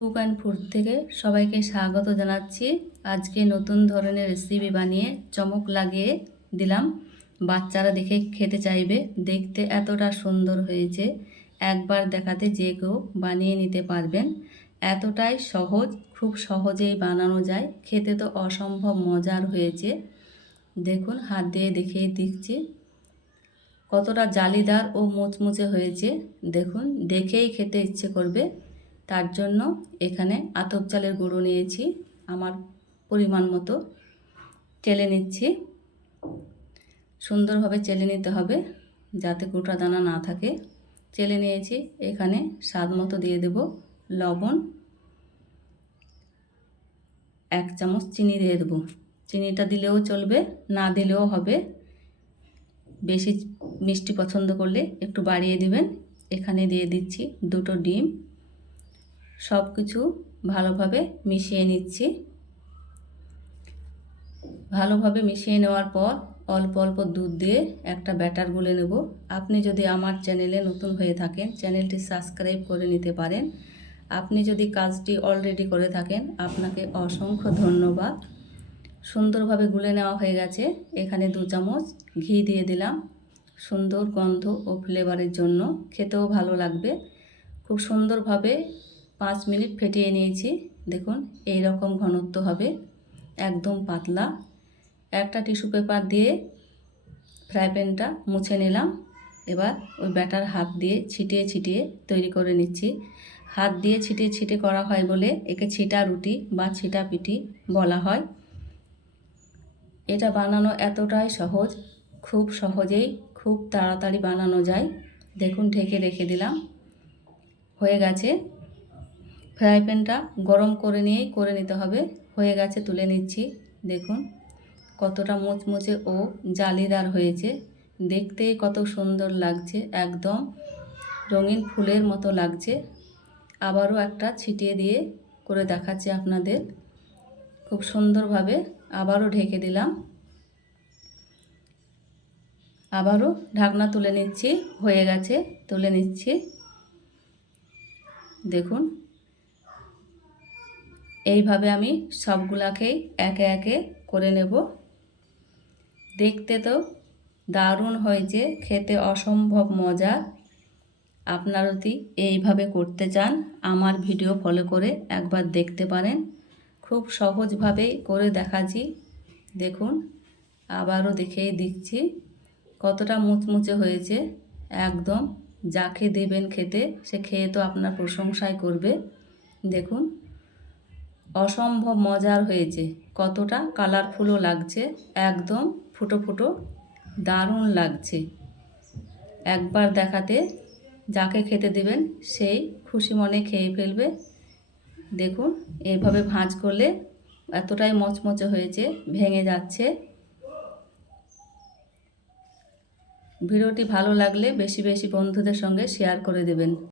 Cook and food থেকে সবাইকে স্বাগত জানাচ্ছি। আজকে নতুন ধরনের রেসিপি বানিয়ে চমক লাগিয়ে দিলাম। বাচ্চারা দেখে খেতে চাইবে। দেখতে এতটা সুন্দর হয়েছে, একবার দেখাতে যে কেউ বানিয়ে নিতে পারবেন। এতটাই সহজ, খুব সহজেই বানানো যায়। খেতে তো অসম্ভব মজার হয়েছে। দেখুন, হাত দিয়ে দেখিয়ে দিচ্ছি কতটা জালিদার ও মুচমুচে হয়েছে। দেখুন, দেখেই খেতে ইচ্ছে করবে। তার জন্য এখানে আতপ চালের গুঁড়ো নিয়েছি, আমার পরিমাণ মতো চেলে নিচ্ছি। সুন্দরভাবে চেলে নিতে হবে যাতে গোটা দানা না থাকে। চেলে নিয়েছি। এখানে স্বাদ মতো দিয়ে দেব লবণ, 1 চামচ চিনি দিয়ে দেব। চিনিটা দিলেও চলবে, না দিলেও হবে। বেশি মিষ্টি পছন্দ করলে একটু বাড়িয়ে দিবেন। এখানে দিয়ে দিচ্ছি 2টো ডিম। সব কিছু ভালোভাবে মিশিয়ে নিচ্ছি। ভালোভাবে মিশিয়ে নেওয়ার পর অল্প অল্প দুধ দিয়ে একটা ব্যাটার গুলে নেব। আপনি যদি আমার চ্যানেলে নতুন হয়ে থাকেন, চ্যানেলটি সাবস্ক্রাইব করে নিতে পারেন। আপনি যদি কাজটি অলরেডি করে থাকেন, আপনাকে অসংখ্য ধন্যবাদ। সুন্দরভাবে গুলে নেওয়া হয়ে গেছে। এখানে 2 চামচ ঘি দিয়ে দিলাম, সুন্দর গন্ধ ও ফ্লেভারের জন্য। খেতেও ভালো লাগবে। খুব সুন্দরভাবে 5 মিনিট ফেটিয়ে নিয়েছি। দেখুন, এই রকম ঘনত্ব হবে, একদম পাতলা। একটা টিস্যু পেপার দিয়ে ফ্রাই প্যানটা মুছে নিলাম। এবার ওই ব্যাটার হাত দিয়ে ছিটিয়ে ছিটিয়ে তৈরি করে নিচ্ছি। হাত দিয়ে ছিটিয়ে ছিটিয়ে করা হয় বলে একে ছিটা রুটি বা ছিটা পিঠি বলা হয়। এটা বানানো এতটাই সহজ, খুব সহজেই খুব তাড়াতাড়ি বানানো যায়। দেখুন, ঢেকে রেখে দিলাম। হয়ে গেছে। ফ্রাই প্যানটা গরম করে নিয়েই করে নিতে হবে। হয়ে গেছে, তুলে নিচ্ছি। দেখুন কতটা মুচমুচে ও জালিদার হয়েছে। দেখতে কত সুন্দর লাগছে, একদম রঙিন ফুলের মতো লাগছে। আবারও একটা ছিটিয়ে দিয়ে করে দেখাচ্ছি আপনাদের। খুব সুন্দরভাবে আবারও ঢেকে দিলাম। আবারও ঢাকনা তুলে নিচ্ছি। হয়ে গেছে, তুলে নিচ্ছি। দেখুন, এইভাবে আমি সবগুলাকেই একে একে করে নেব। দেখতে তো দারুণ হয়েছে, খেতে অসম্ভব মজার। আপনারা যদি এইভাবে করতে চান, আমার ভিডিও ফলো করে একবার দেখতে পারেন। খুব সহজভাবেই করে দেখাচ্ছি। দেখুন, আবারও দেখিয়ে দিচ্ছি কতটা মুচমুচে হয়েছে। একদম যাকে দেবেন খেতে, সে খেয়ে তো আপনার প্রশংসাই করবে। দেখুন, অসম্ভব মজার হয়েছে। কতটা কালারফুলও লাগছে, একদম ফুটো ফুটো, দারুণ লাগছে। একবার দেখাতে যাকে খেতে দেবেন সেই খুশি মনে খেয়ে ফেলবে। দেখুন, এইভাবে ভাঁজ করলে এতটাই মচমচে হয়েছে, ভেঙে যাচ্ছে। ভিডিওটি ভালো লাগলে বেশি বেশি বন্ধুদের সঙ্গে শেয়ার করে দেবেন।